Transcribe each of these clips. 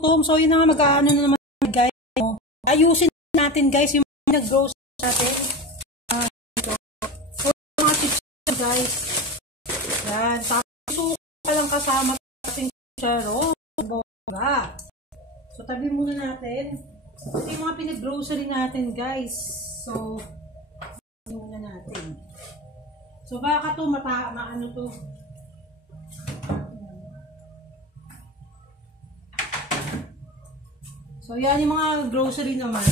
So, yun na nga, mag-ano na naman, guys. Ayusin natin, guys, yung nag-grocery natin. So, mga chips, guys. Yan. Tapos, suka lang kasama natin charo. So, tabi muna natin. Ito yung mga pinag-grocery natin, guys. So, muna natin. So, baka to, maano to. So, yan yung mga grocery naman.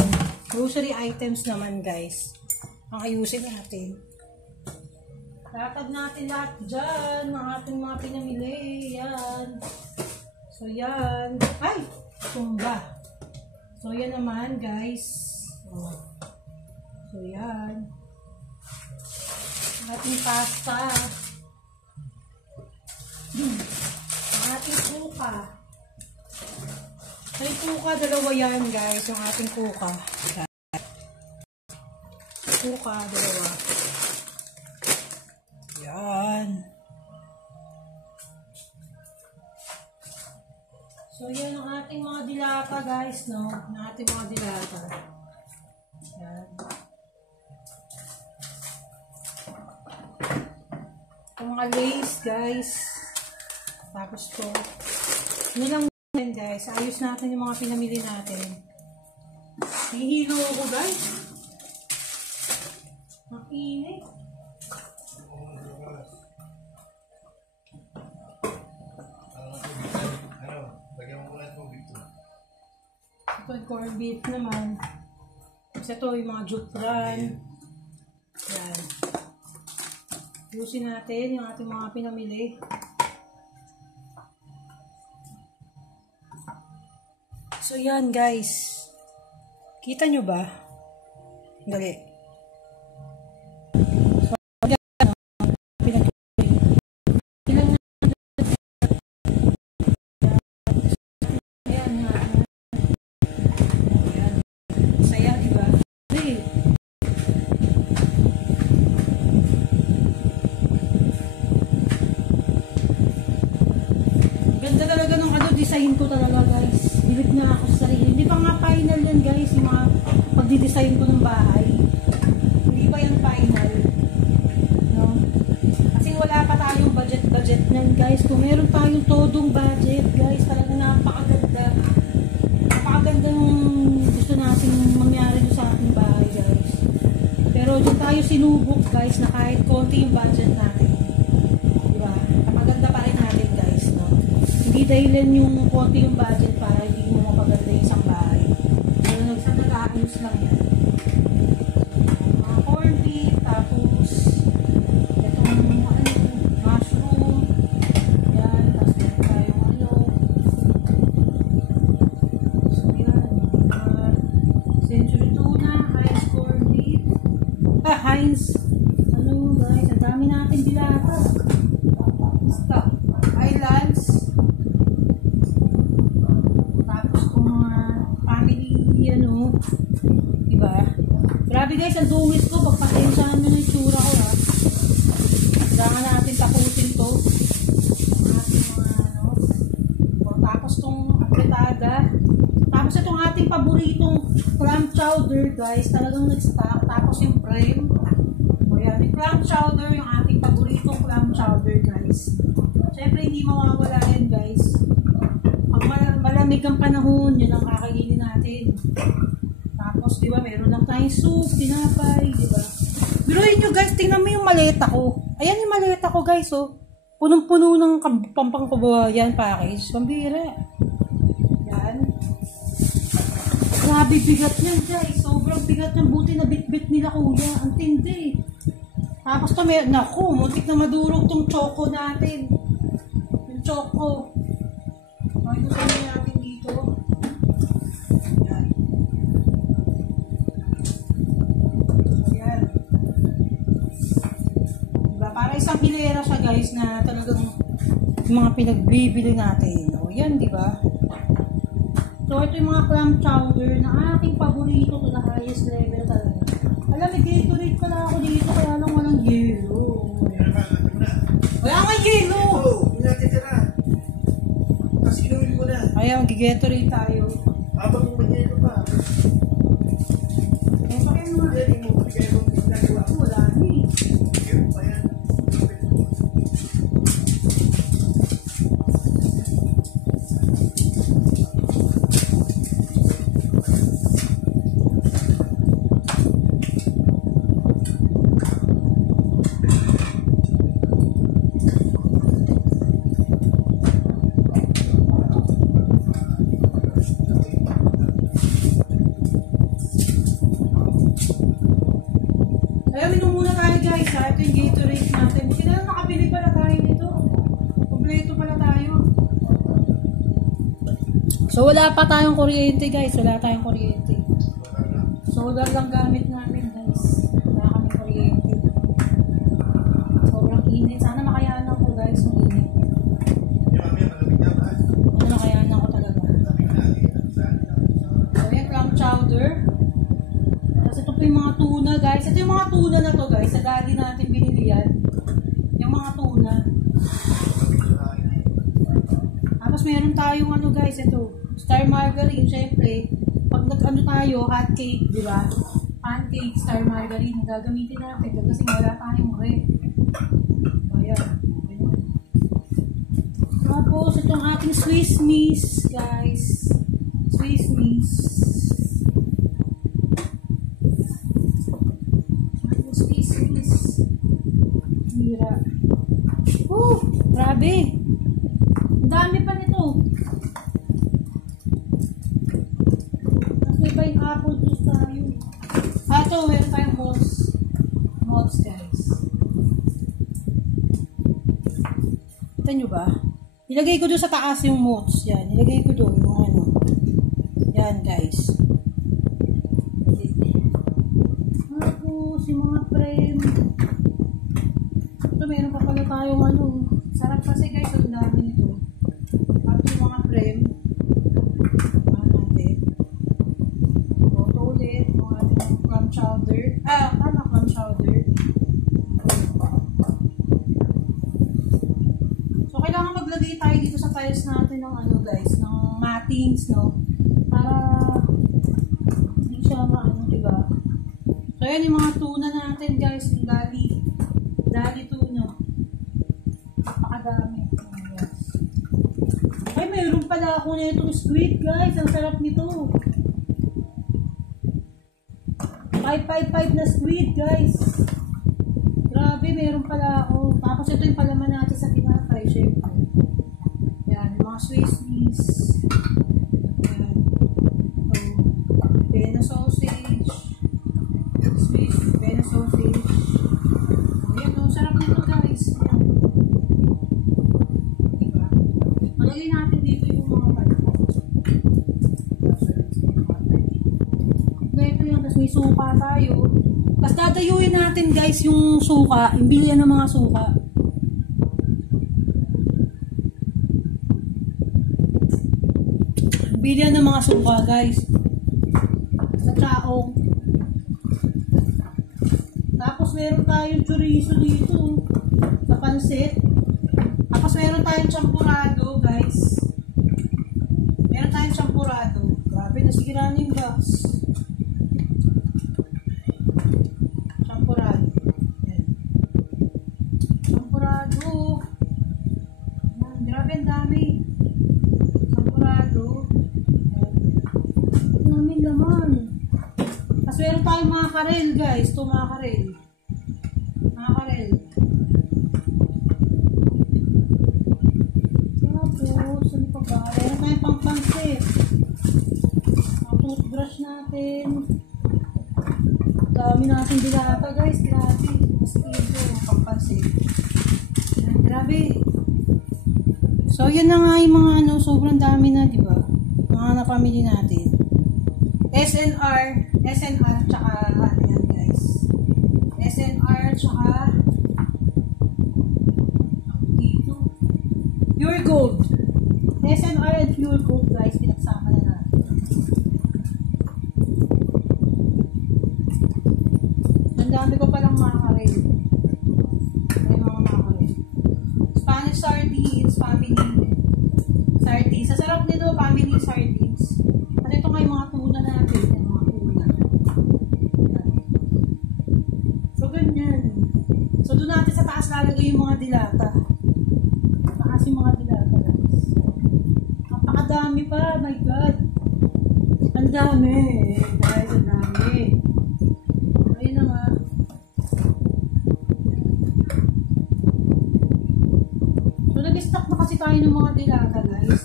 Grocery items naman, guys. Ang ayusin natin. Tatag natin lahat dyan. Ang ating mga pinamili. Yan. So, yan. Ay! Tumba. So, yan naman, guys. So, yan. Ang ating pasta. Ang ating suka. May kuka, dalawa yan, guys. Yung ating kuka. Kuka, dalawa. Yan. So, yan ang ating mga dilata, guys, no? Ang ating mga dilata. Yan. Yung mga lace, guys. Tapos to. Ano lang, guys, ayos natin yung mga pinamili natin. Hihilo ako, guys. Makinig. Ito yung corned beef naman. Kasi ito yung mga jutran. Yan. Ayusin natin yung ating mga pinamili. So, yan, guys. Kita nyo ba? Dali. So, yan, ilang ayan nga. Ayan. Saya, diba? Dali. Ganda talaga ng design ko talaga, guys. Bilib na ako sa sarili. Hindi pa nga final yan, guys, yung mga pagdidesign ko ng bahay. Hindi pa yan final. No? Kasi wala pa tayong budget nyan, guys. Kung meron tayong todong budget, guys, talaga napakaganda. Napakaganda ng gusto natin mangyari sa ating bahay, guys. Pero dyan tayo sinubok, guys, na kahit konti yung budget natin. Diba? Napaganda pa rin natin, guys, no? Hindi dahilan yung konti yung budget para hindi mo mapaganda yung isang bahay. Pero nag-ayos lang yan. Mga corned beef, tapos itong mushroom. Yan, tapos meron tayong so yan. Century tuna, Heinz corned beef. Heinz. Guys, ang dami natin dilata. Stop. Highlands. Diba? Grabe, guys, ang dungis ko. Pagpasensyahan nyo na yung tsura ko, ha. Kailangan natin tapusin to. Ating mga tapos tong apretada. Tapos itong ating paboritong clam chowder, guys. Talagang nag-stock. Tapos yung frame. O yan, yung clam chowder, yung ating paboritong clam chowder, guys. Siyempre, hindi mawawala yan, guys. Pag malamig ang panahon, yun ang kakainin natin. Tapos, di ba, meron lang tayong soup, tinapay, di ba? Biruin nyo, guys, tingnan mo yung maleta ko. Ayan yung maleta ko, guys, oh. Punong-puno ng pampangkabayan package. Pambira. Yan. Grabe, bigat yan, guys. Sobrang bigat yan. Buti na bit-bit nila, kuya. Ang tindi. Tapos, naku, muntik na madurog tong choco natin. Yung choco. Ayusin natin dito. Yan. Ayan. Diba? Para isang hilera siya, guys, na talagang yung mga pinagbibili natin. O yan, diba? So, ito yung mga clam chowder na aking paborito to the highest level talaga. Alam, may Gatorade pala ako dito, kaya lang walang yelo. Wala nga yelo! Ayan, gigetorate tayo. Habang mag-iilo pa. Eh, bakit mga? Wala na eh. Kaya minum muna tayo guys ha. Ito yung Gatorade natin. Sino na nakabili pala tayo nito? Kompleto pala tayo. So wala pa tayong kuryente guys. Wala tayong kuryente. Solar lang gamit namin guys. Wala kami kuryente. Sobrang init. Sana makayanan ko guys yung init. Sana makayanan ko talaga. So yan, clam chowder. Tapos ito po yung mga tuna guys. Ito yung mga tuna na to guys. Sa dali natin binili yan. Yung mga tuna. Tapos meron tayong ano guys. Ito. Star margarine. Siyempre. Pag nag-ano tayo. Hot cake. Diba? Pancake. Star margarine. Gagamitin natin. Kasi wala tayong rep. Ayan. Tapos itong ating Swiss Miss guys. Swiss Miss. Mira. Oh, grabe. Ang dami pa nito. Tapos may pa yung apple juice tayo. Ito, meron tayong malts. Malts, guys. Kita nyo ba? Ilagay ko doon sa taas yung malts. Yan. Ilagay ko doon yung ano. Yan, guys. Tapos, yung mga frame. Ito, meron pa pala tayong ano. Sarap kasi guys, ang dami nito. Tapos yung mga frame. Ano natin. Ito ulit. Yung ating clam chowder. Tama, clam chowder. So, kailangan maglagay tayo dito sa tiles natin ng ano guys, ng mattings, no? Para hindi siya maano, diba? So, yan yung mga tuna natin guys, yung dali tuna. Napakadami. Yes. Ay, mayroon pala ako na itong squid guys. Ang sarap nito. 555 na squid guys. Grabe, mayroon pala ako. Tapos ito yung palaman natin sa tinapay. Siyempre. Yan, yung mga Swiss Miss. Yan. Pena sausage. Swiss, pena sausage. Ayan, ang sarap nito guys. Ayan. Diba? Malagay natin dito yung mga pala. Ito yung, tapos may suka tayo. Tapos tatayuin natin guys yung suka. Yung bilyan ng mga suka. Bilyan ng mga suka guys. Sa chaong. Tapos meron tayong chorizo dito. Sa pansit. Tapos meron tayong champurado guys. Meron tayong champurado. Grabe, nasikira na yung gas. Champurado. Yan. Champurado. Yan. Grabe, ang dami. Champurado. Yan. Ang daming laman. Tapos meron tayong mga karel guys. Ito mga karel. Mga karel. Tapos, ano pa ba? Meron tayong pang-pansit. Ang toothbrush natin. Dami natin dilata guys. Grabe. Mas ito. Pang-pansit. Grabe. So, yan na nga yung mga ano. Sobrang dami na, di ba? Mga napamili natin. SNR, tsaka yan guys. SNR, tsaka dito. Pure Gold. SNR and Pure Gold guys. Pinagsama na natin. Ang dami ko palang makakarel. Ay, mga makakarel. Spanish sardines, family. Sardines. sarap nito, family sardines. At ito nga yung mga tuna natin. Yan, mga tuna. So, ganyan. So, doon natin sa taas lalagay yung mga dilata. Taas yung mga dilata, guys. Napakadami pa, my God. Ang dami. Guys, ang dami. Ayun na nga. So, nag-stock na kasi tayo ng mga dilata, guys.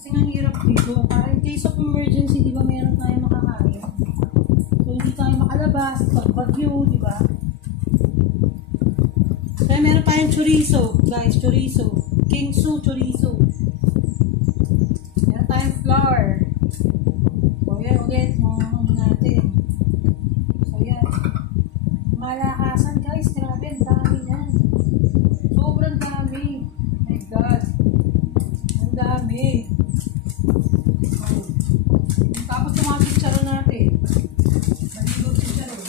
Kasi nga hirap dito. Para in case of emergency, di ba, meron tayo makakaya. So, hindi tayo makalabas. Pag bagyo, di ba? Kaya meron tayong chorizo, guys. Chorizo. King Su chorizo. Meron tayong flour. So, yan ulit. Mga natin. So, yan. Malakasan, guys. Grabe, ang dami yan. Sobrang dami. My God. Ang dami. Tapos yung mga chicharon natin. Nagigod chicharon.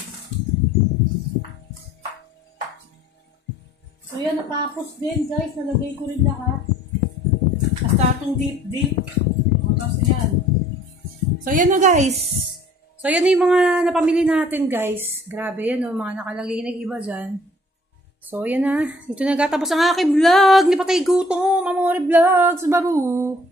So yan, natapos din guys. Nalagay ko rin lahat. Hasta itong deep. Tapos yan. So yan na guys. So yan na yung mga napamili natin guys. Grabe yan o. Mga nakalagay na iba dyan. So yan na. Ito na gatapos ang aking vlog. Ni Patay Gutom. Amore Vlogs. Babu.